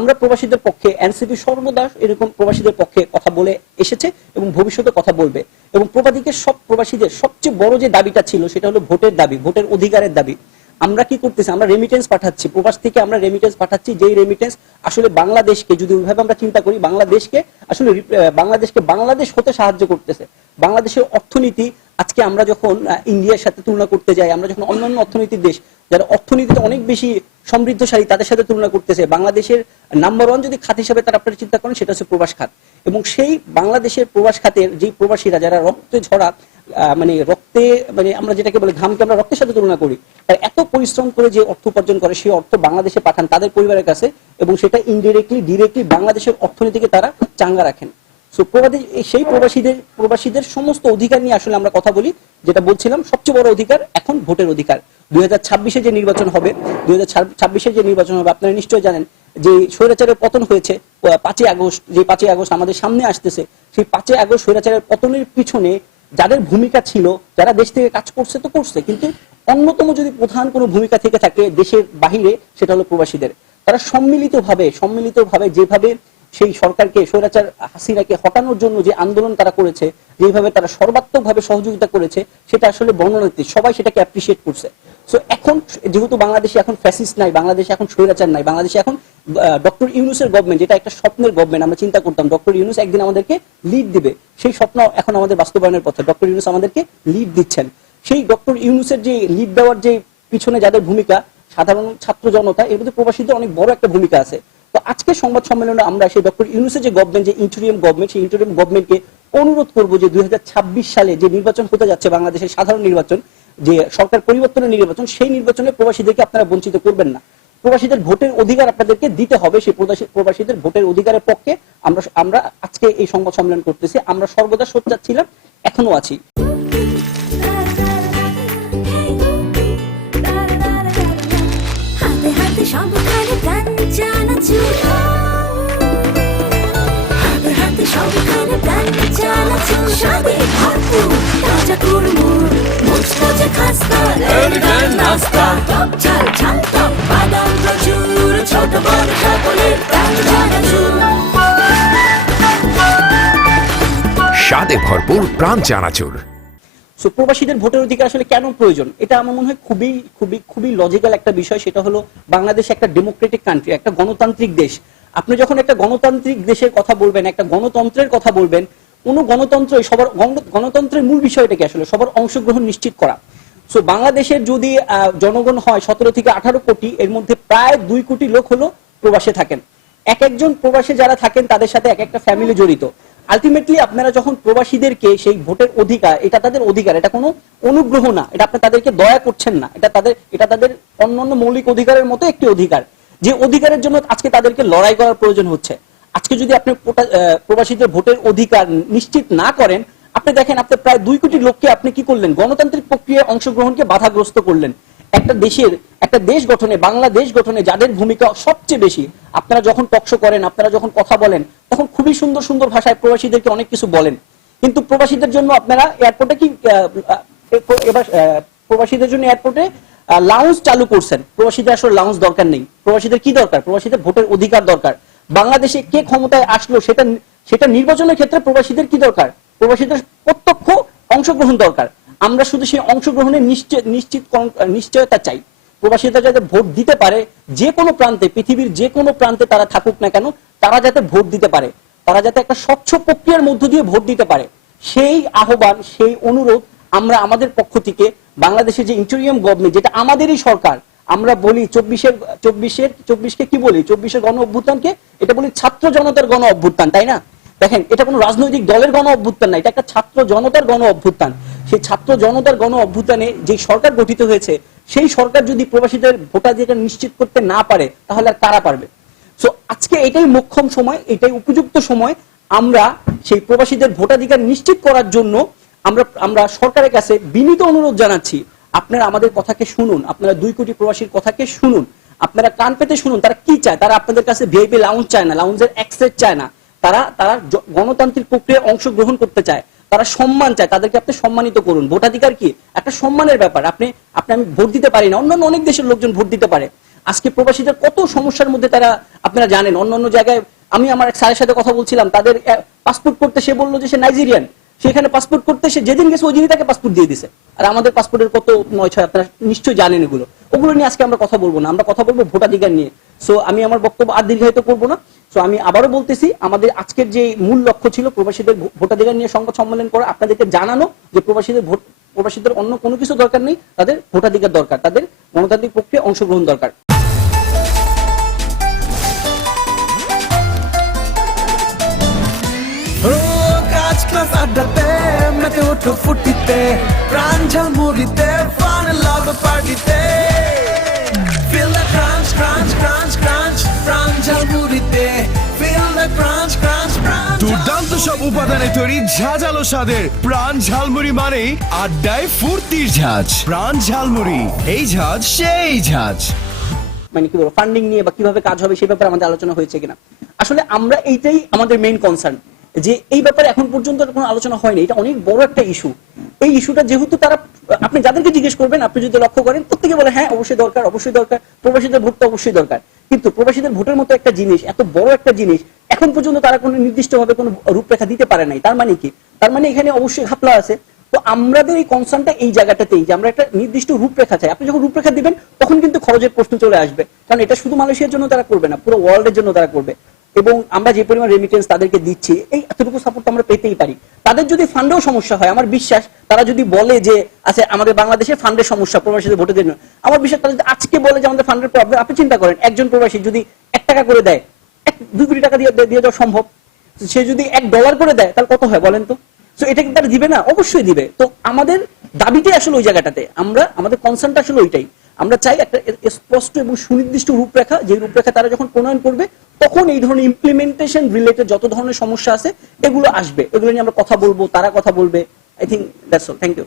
আমরা প্রবাসীদের পক্ষে এনসিপি সর্বদা এরকম প্রবাসীদের পক্ষে কথা বলে এসেছে এবং ভবিষ্যতে কথা বলবে। এবং প্রবাদীকে সব প্রবাসীদের সবচেয়ে বড় যে দাবিটা ছিল সেটা হলো ভোটের দাবি, ভোটের অধিকারের দাবি। আমরা কি করতেছি? আমরা রেমিটেন্স পাঠাচ্ছি। প্রবাস থেকে আমরা রেমিটেন্স পাঠাচ্ছি। যেই রেমিটেন্স আসলে বাংলাদেশকে, যদি ওইভাবে আমরা চিন্তা করি, বাংলাদেশকে আসলে বাংলাদেশকে বাংলাদেশ হতে সাহায্য করতেছে। বাংলাদেশের অর্থনীতি, আজকে আমরা যখন ইন্ডিয়ার সাথে তুলনা করতে যাই, আমরা যখন অন্যান্য অর্থনীতির দেশ, যারা অর্থনীতিতে অনেক বেশি সমৃদ্ধশালী তাদের সাথে তুলনা করতেছে। বাংলাদেশের নাম্বার ওয়ান যদি খাত হিসাবে তারা আপনারা চিন্তা করেন, সেটা হচ্ছে প্রবাস খাত। এবং সেই বাংলাদেশের প্রবাস খাতের যে প্রবাসীরা, যারা রক্তে ঝরা মানে রক্তে মানে আমরা যেটাকে বলি ঘামকে আমরা রক্তের সাথে তুলনা করি, তার এত পরিশ্রম করে যে অর্থ উপার্জন করে, সেই অর্থ বাংলাদেশে পাঠান তাদের পরিবারের কাছে, এবং সেটা ইনডিরেক্টলি ডিরেক্টলি বাংলাদেশের অর্থনীতিকে তারা চাঙ্গা রাখেন। সো প্রবাদী সেই প্রবাসীদের প্রবাসীদের সমস্ত অধিকার নিয়ে আসলে আমরা কথা বলি, যেটা বলছিলাম, সবচেয়ে বড় অধিকার এখন ভোটের অধিকার। দুই হাজার যে নির্বাচন হবে দুই হাজার যে নির্বাচন হবে, আপনারা নিশ্চয়ই জানেন যে স্বৈরাচারের পতন হয়েছে পাঁচই আগস্ট যে পাঁচই আগস্ট আমাদের সামনে আসতেছে, সেই পাঁচই আগস্ট স্বৈরাচারের পতনের পিছনে যাদের ভূমিকা ছিল, যারা দেশ থেকে কাজ করছে তো করছে, কিন্তু অন্যতম যদি প্রধান কোনো ভূমিকা থেকে থাকে দেশের বাহিরে, সেটা হলো প্রবাসীদের। তারা সম্মিলিতভাবে সম্মিলিতভাবে যেভাবে সেই সরকারকে, স্বৈরাচার হাসিনাকে হটানোর জন্য যে আন্দোলন তারা করেছে, যেভাবে তারা সর্বাত্মকভাবে সহযোগিতা করেছে, সেটা আসলে বর্ণনাতীত, সবাই সেটাকে অ্যাপ্রিসিয়েট করছে। সো এখন, যেহেতু বাংলাদেশে এখন ফ্যাসিস্ট নাই, বাংলাদেশে এখন স্বৈরাচার নাই, বাংলাদেশে এখন ডক্টর ইউনুসের গভর্নমেন্ট যেটা একটা স্বপ্নের গভর্নমেন্ট আমরা চিন্তা করতাম ডক্টর ইউনুস একদিন আমাদেরকে লিড দিবে। সেই স্বপ্ন এখন আমাদের বাস্তবায়নের পথে ডক্টর ইউনুস আমাদেরকে লিড দিচ্ছেন। সেই ডক্টর ইউনুসের যে লিড দেওয়ার যে পিছনে যাদের ভূমিকা, সাধারণ ছাত্র জনতা, এর মধ্যে প্রবাসীদের অনেক বড় একটা ভূমিকা আছে। তো আজকে সংবাদ সম্মেলনে আমরা সেই ডক্টর ইউনুসের যে গভর্নমেন্ট যে ইন্টেরিয়াম গভর্নমেন্ট সেই ইন্টেরিয়াম গভর্নমেন্টকে অনুরোধ করব যে দুই হাজার ছাব্বিশ সালে যে নির্বাচন হতে যাচ্ছে বাংলাদেশের সাধারণ নির্বাচন, যে সরকার পরিবর্তনের নির্বাচন, সেই নির্বাচনে প্রবাসীদেরকে আপনারা বঞ্চিত করবেন না। প্রবাসীদের ভোটের অধিকার আপনাদেরকে দিতে হবে, সেই প্রবাসী- প্রবাসীদের ভোটের অধিকারের পক্ষে আমরা আমরা আজকে এই সংবাদ সম্মেলন করতেছি। আমরা সর্বদা সোচ্চার ছিলাম, এখনও আছি। চালাচুর হাতে স্বাদে ভরপুর প্রাণ চানাচুর। সো প্রবাসীদের ভোটের অধিকার আসলে কেন প্রয়োজন? এটা আমার মনে হয় খুবই খুবই খুবই লজিক্যাল একটা বিষয়। সেটা হলো বাংলাদেশ একটা ডেমোক্রেটিক কান্ট্রি একটা গণতান্ত্রিক দেশ। আপনি যখন একটা গণতান্ত্রিক দেশের কথা বলবেন, একটা গণতন্ত্রের কথা বলবেন, কোনো গণতন্ত্র, সবার গণতন্ত্রের মূল বিষয়টা কি আসলে সবার অংশগ্রহণ নিশ্চিত করা। সো বাংলাদেশের যদি জনগণ হয় সতেরো থেকে আঠারো কোটি, এর মধ্যে প্রায় দুই কোটি লোক হলো প্রবাসে থাকেন। এক একজন প্রবাসে যারা থাকেন, তাদের সাথে এক একটা ফ্যামিলি জড়িত। আলটিমেটলি আপনারা যখন প্রবাসীদেরকে সেই ভোটের অধিকার, এটা তাদের অধিকার, এটা কোনো অনুগ্রহ না, এটা আপনি তাদেরকে দয়া করছেন না, এটা তাদের এটা তাদের অন্যান্য মৌলিক অধিকারের মতো একটি অধিকার। যে অধিকারের জন্য আজকে তাদেরকে লড়াই করার প্রয়োজন হচ্ছে। আজকে যদি আপনি প্রবাসীদের ভোটের অধিকার নিশ্চিত না করেন, আপনি দেখেন আপনি প্রায় দুই কোটি লোককে আপনি কি করলেন? গণতান্ত্রিক প্রক্রিয়ায় অংশগ্রহণকে বাধাগ্রস্ত করলেন। একটা দেশের, একটা দেশ গঠনে, বাংলাদেশ গঠনে যাদের ভূমিকা সবচেয়ে বেশি, আপনারা যখন টকশো করেন, আপনারা যখন কথা বলেন, তখন খুবই সুন্দর সুন্দর ভাষায় প্রবাসীদেরকে অনেক কিছু বলেন। কিন্তু প্রবাসীদের জন্য আপনারা এয়ারপোর্টে কি এবার প্রবাসীদের জন্য এয়ারপোর্টে লাউঞ্জ চালু করছেন। প্রবাসীদের আসলে লাউঞ্জ দরকার নেই। প্রবাসীদের কি দরকার? প্রবাসীদের ভোটের অধিকার দরকার। বাংলাদেশে কে ক্ষমতায় আসলো, সেটা সেটা নির্বাচনের ক্ষেত্রে প্রবাসীদের কি দরকার? প্রবাসীদের প্রত্যক্ষ অংশগ্রহণ দরকার। আমরা শুধু সেই অংশগ্রহণের নিশ্চিত নিশ্চয়তা চাই। প্রবাসীরা যাতে ভোট দিতে পারে, যে কোনো প্রান্তে, পৃথিবীর যে কোনো প্রান্তে তারা থাকুক না কেন, তারা যাতে ভোট দিতে পারে। তারা যাতে একটা স্বচ্ছ প্রক্রিয়ার মধ্য দিয়ে ভোট দিতে পারে। সেই আহ্বান, সেই অনুরোধ আমরা আমাদের পক্ষ থেকে বাংলাদেশের যে ইন্টেরিয়াম গভর্নমেন্ট যেটা আমাদেরই সরকার, আমরা বলি চব্বিশের চব্বিশের, চব্বিশকে কি বলি? চব্বিশের গণ অভ্যুত্থানকে? এটা বলি ছাত্র জনতার গণ অভ্যুত্থান, তাই না? দেখেন, এটা কোনো রাজনৈতিক দলের গণ অভ্যুত্থান না, এটা একটা ছাত্র জনতার গণ অভ্যুত্থান। সেই ছাত্র জনতার গণ অভ্যুত্থানে যে সরকার গঠিত হয়েছে, সেই সরকার যদি প্রবাসীদের ভোটাধিকার নিশ্চিত করতে না পারে, তাহলে আর কারা পারবে? সো আজকে এটাই মোক্ষম সময়, এটাই উপযুক্ত সময়, আমরা সেই প্রবাসীদের ভোটাধিকার নিশ্চিত করার জন্য আমরা আমরা সরকারের কাছে বিনীত অনুরোধ জানাচ্ছি, আপনারা আমাদের কথাকে শুনুন, আপনারা দুই কোটি প্রবাসীর কথাকে শুনুন, আপনারা কান পেতে শুনুন, তারা কি চায়? তারা আপনাদের কাছে ভিআইপি লাউঞ্জ চায় না লাউঞ্জের অ্যাক্সেস চায় না। তারা তারা গণতান্ত্রিক প্রক্রিয়ায় অংশগ্রহণ করতে চায়, তারা সম্মান চায়, তাদেরকে আপনি সম্মানিত করুন। ভোটাধিকার কি? একটা সম্মানের ব্যাপার। আপনি আপনি আমি ভোট দিতে পারি না, অন্যান্য অনেক দেশের লোকজন ভোট দিতে পারে। আজকে প্রবাসীদের কত সমস্যার মধ্যে তারা, আপনারা জানেন অন্য অন্য জায়গায় আমি আমার এক স্যারের সাথে কথা বলছিলাম, তাদের পাসপোর্ট করতে সে বলল যে সে নাইজেরিয়ান সেখানে পাসপোর্ট করতে সে যেদিন গেছে ওই দিনই তাকে পাসপোর্ট দিয়ে দিছে। আর আমাদের পাসপোর্টের কত নয়, ছয়, আপনারা নিশ্চয়ই জানেন এগুলো। ওগুলো নিয়ে আজকে আমরা কথা বলব না, আমরা কথা বলব ভোটাধিকার নিয়ে। সো আমি আমার বক্তব্য আর দীর্ঘায়িত করব না। সো আমি আবারও বলতেছি, আমাদের আজকের যে মূল লক্ষ্য ছিল প্রবাসীদের ভোটাধিকার নিয়ে সংবাদ সম্মেলন করা, আপনাদেরকে জানানো যে প্রবাসীদের ভোট প্রবাসীদের অন্য কোনো কিছু দরকার নেই, তাদের ভোটাধিকার দরকার, তাদের গণতান্ত্রিক প্রক্রিয়া অংশগ্রহণ দরকার। ক্লাস আড্ডাতে মেতে ওঠো ফুটিতে প্রাণ ঝালমুড়িতে ফান লাভ পার্টিতে Feel the crunch, crunch, crunch, crunch প্রাণ ঝালমুড়িতে Feel the crunch, crunch, crunch দুর্দান্ত সব উপাদানে তৈরি ঝাঁঝালো স্বাদের প্রাণ ঝালমুড়ি মানেই আড্ডায় ফুর্তির ঝাঁজ। প্রাণ ঝালমুড়ি এই ঝাঁজ সেই ঝাঁজ। মানে কি বলব ফান্ডিং নিয়ে বা কীভাবে কাজ হবে সেই ব্যাপারে আমাদের আলোচনা হয়েছে কিনা। আসলে আমরা এইটাই আমাদের মেইন কনসার্ন যে এই ব্যাপারে এখন পর্যন্ত কোনো আলোচনা হয়নি, এটা অনেক বড় একটা ইস্যু এই ইস্যুটা যেহেতু তারা, আপনি যাদেরকে জিজ্ঞেস করবেন, আপনি যদি লক্ষ্য করেন, প্রত্যেকে বলে হ্যাঁ অবশ্যই দরকার অবশ্যই দরকার, প্রবাসীদের ভোট তো অবশ্যই দরকার। কিন্তু প্রবাসীদের ভোটের মতো একটা জিনিস, এত বড় একটা জিনিস, এখন পর্যন্ত তারা কোনো নির্দিষ্টভাবে কোনো রূপরেখা দিতে পারে নাই। তার মানে কি? তার মানে এখানে অবশ্যই ঘাপলা আছে। তো আমাদের এই কনসার্নটা এই জায়গাটাতেই, যে আমরা একটা নির্দিষ্ট রূপরেখা চাই। আপনি যখন রূপরেখা দিবেন, তখন কিন্তু খরচের প্রশ্ন চলে আসবে। কারণ এটা শুধু মালয়েশিয়ার জন্য তারা করবে না, পুরো ওয়ার্ল্ডের জন্য তারা করবে। এবং আমরা যে পরিমাণ রেমিটেন্স তাদেরকে দিচ্ছি, এই এতটুকু সাপোর্ট আমরা পেতেই পারি। তাদের যদি ফান্ডেও সমস্যা হয়, আমার বিশ্বাস তারা যদি বলে যে আচ্ছা আমাদের বাংলাদেশে ফান্ডের সমস্যা, প্রবাসীদের ভোটের জন্য। আমার বিশ্বাস তারা যদি আজকে বলে যে, আমাদের ফান্ডের প্রবলেম আপনি চিন্তা করেন, একজন প্রবাসী যদি এক টাকা করে দেয়, এক, দুই কোটি টাকা দিয়ে দিয়ে দেওয়া সম্ভব? সে যদি এক ডলার করে দেয়, তাহলে কত হয় বলেন তো? তো এটা কি তারা দিবে না? অবশ্যই দিবে। তো আমাদের দাবিটাই আসলে ওই জায়গাটাতে। আমরা, আমাদের কনসার্নটা আসলে ওইটাই। আমরা চাই একটা স্পষ্ট এবং সুনির্দিষ্ট রূপরেখা, যে রূপরেখা তারা যখন প্রণয়ন করবে, তখন এই ধরনের ইমপ্লিমেন্টেশন রিলেটেড যত ধরনের সমস্যা আছে, এগুলো আসবে। এগুলো নিয়ে আমরা কথা বলব, তারা কথা বলবে। I think that's all thank you